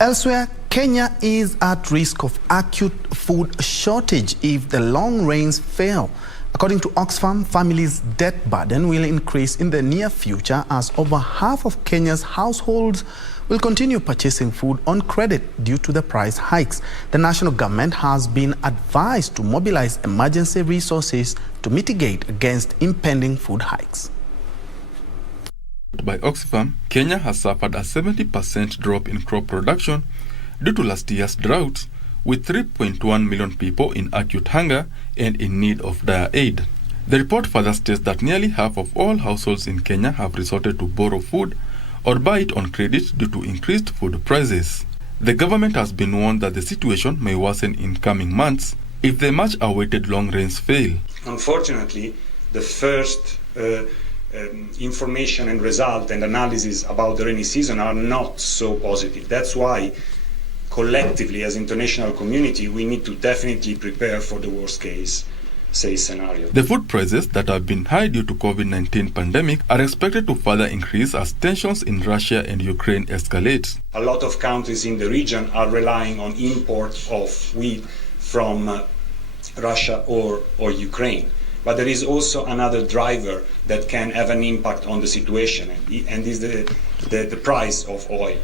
Elsewhere, Kenya is at risk of acute food shortage if the long rains fail. According to Oxfam, families' debt burden will increase in the near future as over half of Kenya's households will continue purchasing food on credit due to the price hikes. The national government has been advised to mobilize emergency resources to mitigate against impending food hikes. By Oxfam, Kenya has suffered a 70% drop in crop production due to last year's drought, with 3.1 million people in acute hunger and in need of dire aid. The report further states that nearly half of all households in Kenya have resorted to borrow food or buy it on credit due to increased food prices. The government has been warned that the situation may worsen in coming months if the much-awaited long rains fail. Unfortunately, the first information and result and analysis about the rainy season are not so positive. That's why collectively as international community we need to definitely prepare for the worst case scenario. The food prices that have been high due to COVID-19 pandemic are expected to further increase as tensions in Russia and Ukraine escalate. A lot of countries in the region are relying on import of wheat from Russia or Ukraine. But there is also another driver that can have an impact on the situation, and is the price of oil.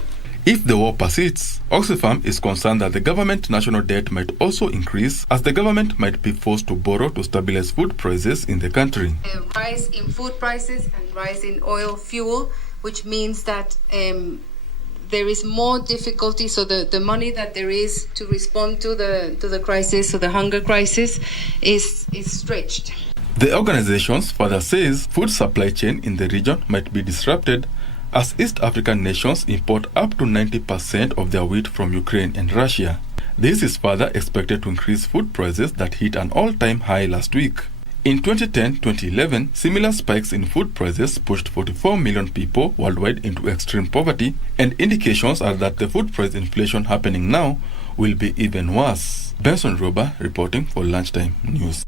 If the war persists, Oxfam is concerned that the government national debt might also increase as the government might be forced to borrow to stabilize food prices in the country. A rise in food prices and rise in oil fuel, which means that there is more difficulty, so the money that there is to respond to the crisis, so the hunger crisis, is stretched. The organizations further says food supply chain in the region might be disrupted as East African nations import up to 90% of their wheat from Ukraine and Russia. This is further expected to increase food prices that hit an all-time high last week. In 2010-2011, similar spikes in food prices pushed 44 million people worldwide into extreme poverty, and indications are that the food price inflation happening now will be even worse. Benson Roba reporting for Lunchtime News.